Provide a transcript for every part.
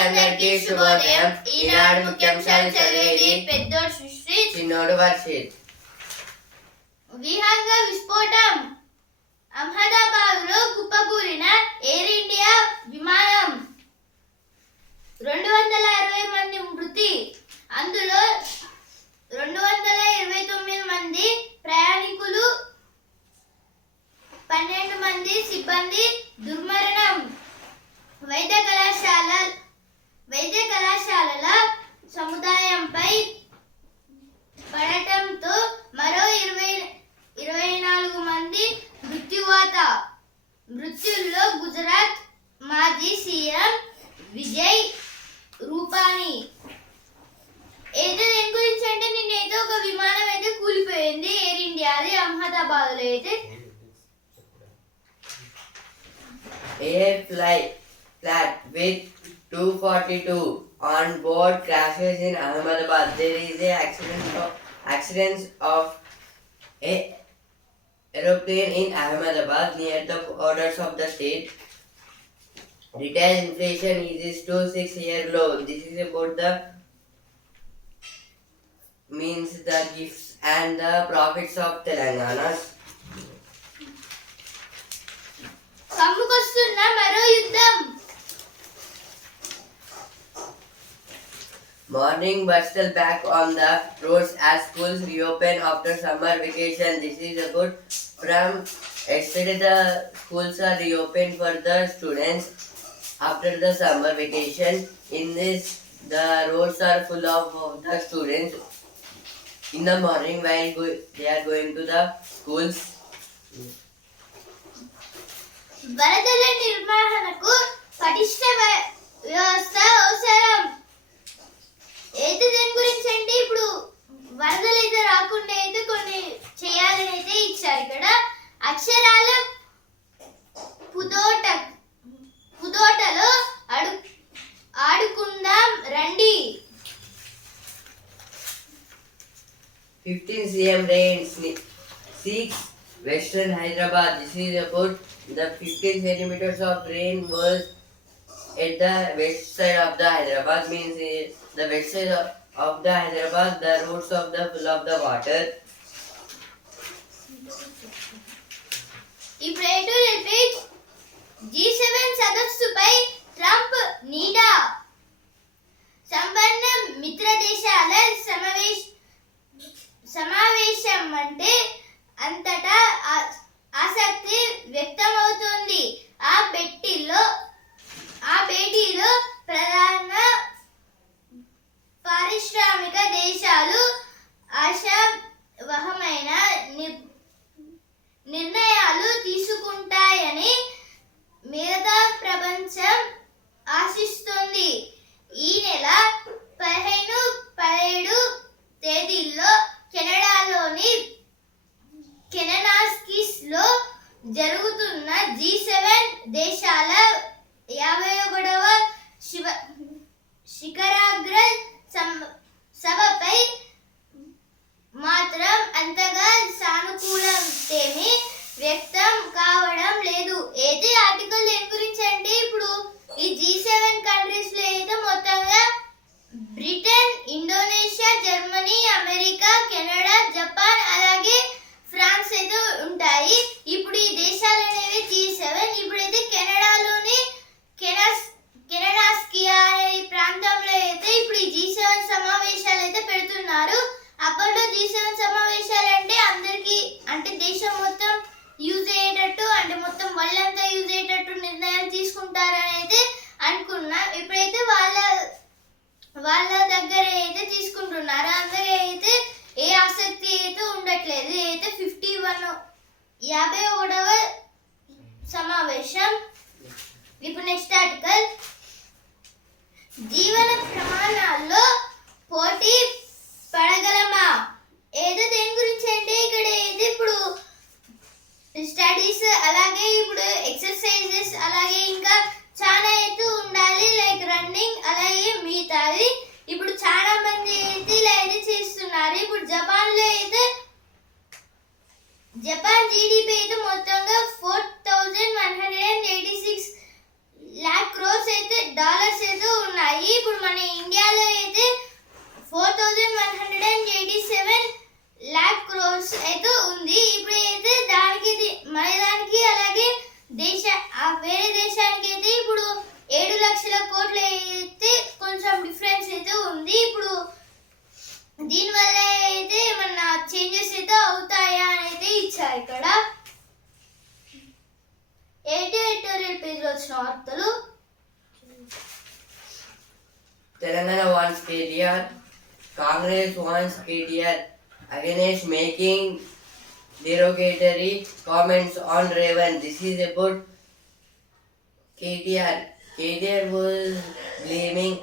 అందరికీ శుభోదయం. ఈనాడు ముఖ్యాంశాలు చదివేది పెద్దోడు సృష్టి చిన్నోడు వర్షిత్ విహంగ విస్ఫోటం. అహ్మదాబాద్లో కుప్పకూలిన ఎయిర్ ఇండియా విమానం. రెండు వందల అరవై మంది మృతి. అందులో రెండు వందల ఇరవై తొమ్మిది మంది ప్రయాణికులు పన్నెండు మంది సిబ్బంది దుర్మరణం. వైద్య Flight flat with 242 on board crashes in Ahmedabad. There is a accident of accidents of a aeroplane in Ahmedabad near the borders of the state. Retail inflation is to six year low. This is about the means the gifts and the profits of Telangana. Morning but still back on the roads as schools reopen after summer vacation. This is a good from yesterday the schools are reopened for the students after the summer vacation. In this the roads are full of the students in the morning while go they are going to the schools. ಬರದಲ್ಲಿ ನಿರ್ಮಾಣಕ್ಕೂ ಪಟಿಷ್ಠ ವ್ಯವಸ್ಥೆ ಅವಸರ అయితే దేని గురించి అంటే ఇప్పుడు వరదలు అయితే రాకుండా అయితే కొన్ని చేయాలని అయితే ఇచ్చారు ఇక్కడ. అక్షరాల పుదోట పుదోటలో అడు ఆడుకుందాం రండి. 15 cm rain six western Hyderabad this This is about the 15 centimeters of rain was at the west side of the Hyderabad means eh, the west side of, of the Hyderabad the roads of the full of the water. ఇప్పుడు ఎటు repeat G seven సదస్సుపై Trump నీడా సంపన్న మిత్ర దేశాల సమావేశ సమావేశం అంటే అంత జరుగుతున్న జీ సెవెన్ దేశాల యాభై ఒకటవ శివ శిఖరాగ్ర సభపై మాత్రం అంతగా సానుకూలతేమి వ్యక్తం కావడం లేదు. అయితే ఆర్టికల్ దేని గురించి అంటే ఇప్పుడు ఈ జీ సెవెన్ కంట్రీస్లో అయితే మొత్తంగా Britain Indonesia Germany America Canada Japan అలాగే ఫ్రాన్స్ అయితే ఉంటాయి ఇప్పుడు ఈ దేశాలు అనేవి జీ సెవెన్ ఇప్పుడైతే కెనడాలోని కెనస్ కెనడాస్కియా అనే ఈ ప్రాంతంలో అయితే ఇప్పుడు ఈ జీ సెవెన్ సమావేశాలు అయితే పెడుతున్నారు అప్పట్లో జీ సెవెన్ సమావేశాలు అంటే అందరికి అంటే దేశం మొత్తం యూజ్ అయ్యేటట్టు అంటే మొత్తం వాళ్ళంతా యూజ్ అయ్యేటట్టు నిర్ణయాలు తీసుకుంటారని అయితే అనుకున్నా ఇప్పుడైతే వాళ్ళ వాళ్ళ దగ్గర అయితే తీసుకుంటున్నారు అందరూ అయితే ఏ ఆసక్తి అయితే ఉండట్లేదు అయితే ఫిఫ్టీ వన్ యాభై ఒకటవ సమావేశం. ఇప్పుడు నెక్స్ట్ ఆర్టికల్ జీవన ప్రమాణాల్లో పోటీ పడగలమా? ఏదో దేని గురించి అంటే ఇక్కడ? ఏది ఇప్పుడు స్టడీస్ అలాగే ఇప్పుడు ఎక్సర్సైజెస్ అలాగే ఇంకా చాలా అయితే ఉండాలి. లైక్ రన్నింగ్ అలాగే మిగతాది ఇప్పుడు చాలా మంది అయితే ఇలా అయితే చేస్తున్నారు. ఇప్పుడు జపాన్లో అయితే జీడిపి మొత్తంగా four thousand one hundred and eighty six lakh crores అయితే డాలర్స్ అయితే ఉన్నాయి. ఇప్పుడు మన ఇండియాలో అయితే four thousand one hundred and eighty seven lakh crores అయితే ఉంది. ఇప్పుడు అయితే దానికి ది- మన దానికి అలాగే దేశ ఆ వేరే దేశానికి అయితే ఇప్పుడు ఏడు లక్షల కోట్లు అయితే కొంచెం డిఫరెన్స్ అయితే ఉంది. ఇప్పుడు దీనివల్ల అయితే ఏమన్నా చేంజెస్ అయితే అవుతాయా అనేది అయితే ఇచ్చారు ఇక్కడ ఏంటి ఎడిటోరియల్ పేజ్లో వచ్చిన వార్తలు Telangana wants KTR. Congress wants KTR against making derogatory comments on raven This is about KTR. KTR was blaming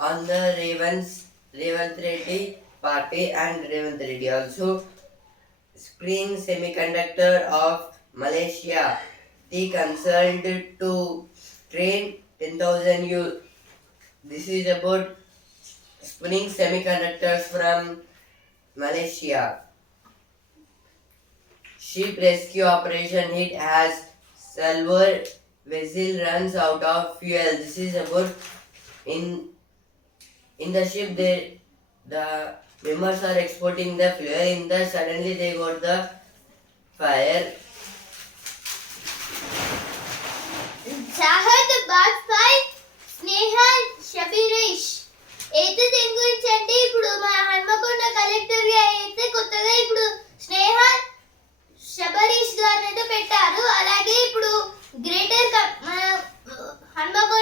on the ravens Revanth Reddy party and Revanth Reddy also. Spring Semiconductor of Malaysia. The consult to train 10,000 youth. This is about spinning semiconductors from Malaysia. Ship rescue operation hit as silver vessel runs out of fuel. This is about in in the ship they the members are exporting the fuel in the suddenly they got the fire. సాహద్ బాజ్పాయ్ స్నేహ షబీరేష్ అయితే దీని గురించి అంటే ఇప్పుడు మన Hanamkonda collector అయితే కొత్తగా ఇప్పుడు స్నేహ షబరీష్ గారిని అయితే పెట్టారు. అలాగే ఇప్పుడు greater Hanmakonda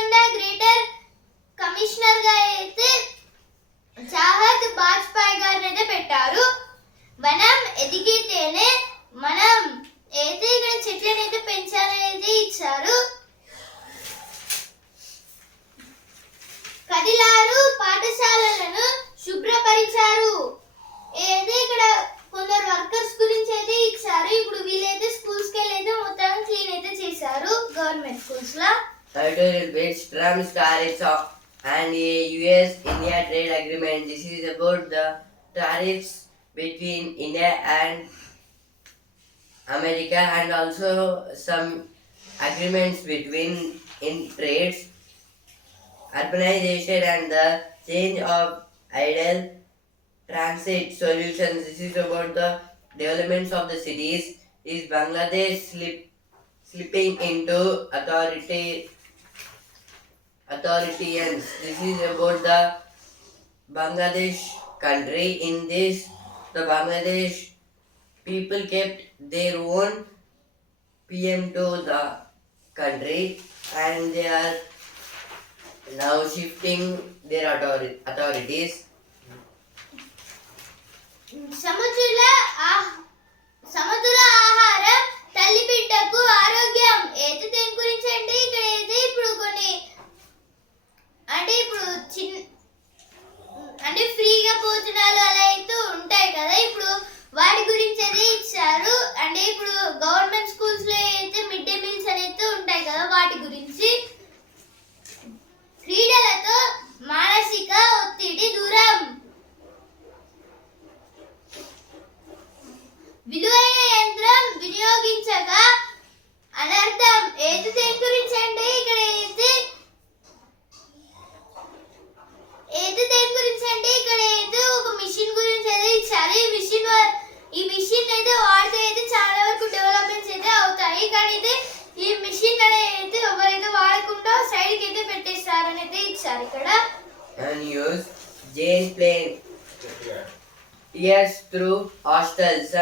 title which Trump's tariffs and a US-India trade agreement. This is about the tariffs between India and America and also some agreements between in trades, urbanization and the change of idle transit solutions. This is about the developments of the cities. Is Bangladesh slip slipping into authority authoritarians. This is about the Bangladesh country. In this, the Bangladesh people kept their own PM to the country and they are now shifting their authority, authorities. ಸಮತುಲ ಸಮತುಲ ಆಹಾರ ತಲ್ಲಿಬಿಟ್ಟಕ್ಕೂ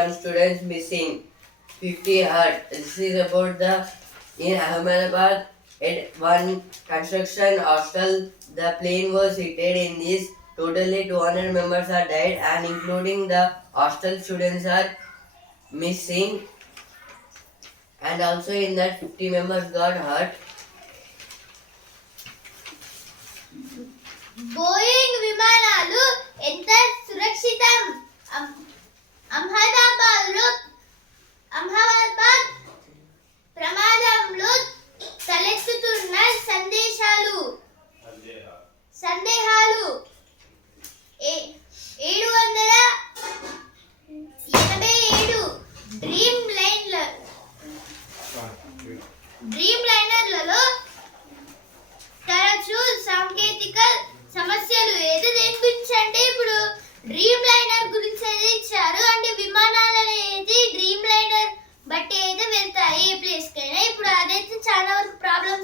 Some students missing. 50 hurt. This is about the in Ahmedabad at one construction hostel. The plane was hit in this. Totally 200 members are died and including the hostel students are missing. And also in that 50 members got hurt. Boeing విమానాలు ఎంత సురక్షితం I'm her Amhada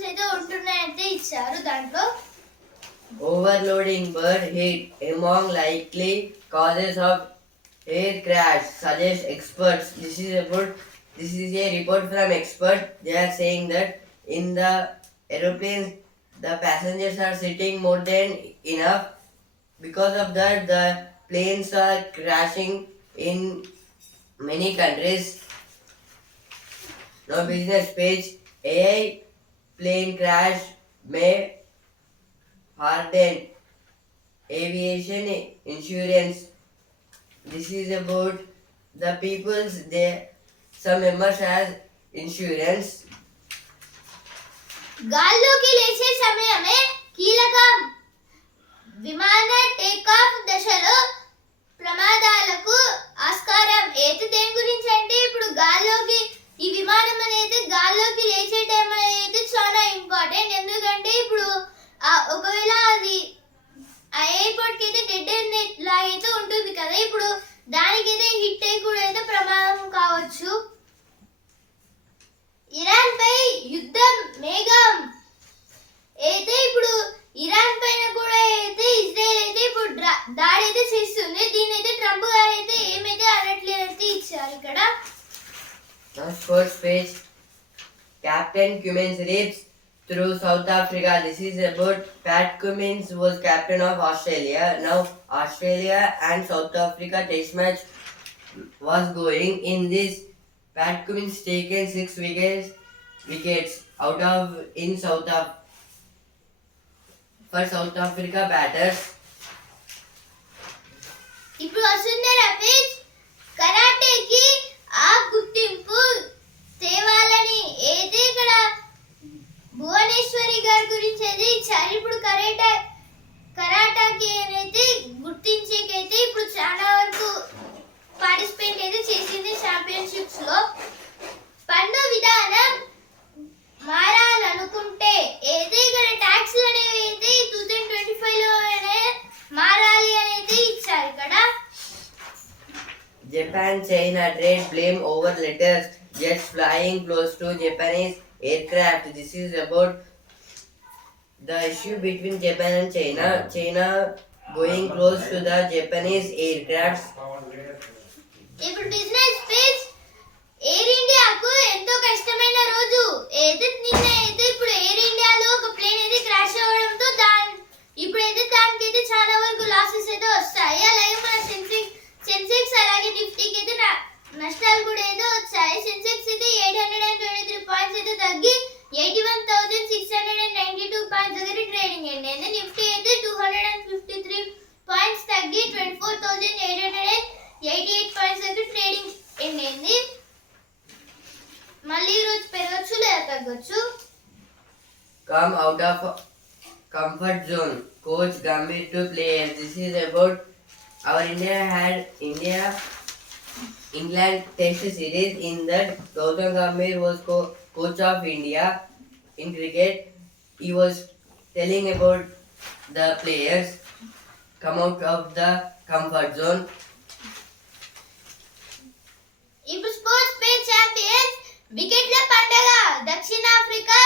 అయితే ఉంటున్నాయైతే ఇచ్చారు దాంట్లో Overloading bird heat among likely causes of air crash, suggest experts. This is about this is a report from experts. They are saying that in the aeroplanes the passengers are sitting more than enough. Because of that the planes are crashing in many countries. Now business page AI plane crash may harden aviation insurance this is about the people's they some members has insurance గాల్లోకి లేచే సమయమే కీలకం విమాన takeoff దశలో దాడి అయితే చేస్తుంది దీని అయితే ట్రంప్ గారు అయితే ఏమైతే అనట్లేదు అయితే ఇచ్చారు ఇక్కడ now sports page captain cummins rips through south africa this is about pat cummins was captain of australia now australia and south africa test match was going in this pat cummins taken six wickets wickets out of in south af for south africa batters ఇప్పుడు వస్తుంది రఫీజ్ కరాటేకి ఆ గుర్తింపు తేవాలని ఏది ఇక్కడ భువనేశ్వరి గారి గురించి అది ఇచ్చారు. ఇప్పుడు కరాటే కరాటాకి అనేది గుర్తించేకైతే ఇప్పుడు చాలా వరకు పార్టిసిపేట్ అయితే చేసింది ఛాంపియన్షిప్స్లో. పన్ను విధానం మారాలనుకుంటే ఏది ఇక్కడ ట్యాక్స్ అనేవి అయితే టూ థౌజండ్ ట్వంటీ ఫైవ్లోనే మారాలి అనేది ఇచ్చారు ఇక్కడ Japan China trade blame over letters jets flying close to Japanese aircraft. This is about the issue between Japan and China. China going close to the Japanese aircraft. ఇప్పుడు business page air ఇండియాకు ఎంతో కష్టమైన రోజు అయితే నిన్న అయితే ఇప్పుడు air ఇండియాలో ఒక ప్లేన్ అయితే Come out of comfort zone. Coach Gambit to players. This is about our India had India England Test series in that Gautam Gambhir was co- coach of India in cricket. He was telling about the players come out of the comfort zone. ఇప్పుడు sports pay champions వికెట్ల పండగ దక్షిణాఫ్రికా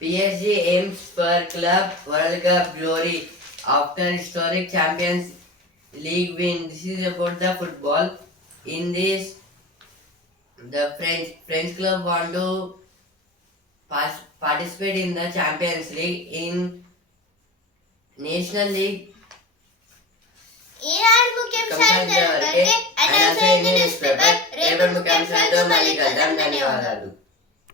PSG aims for club World Cup glory after historic Champions League win. This is about the football. in this the French French club want to pas- participate in the Champions League in National League Eenadu ముఖ్యాంశాలు company తెలుసుకుంటే and and also in the newspaper రేపటి ముఖ్యాంశాలతో మళ్ళీ కలుద్దాం ధన్యవాదాలు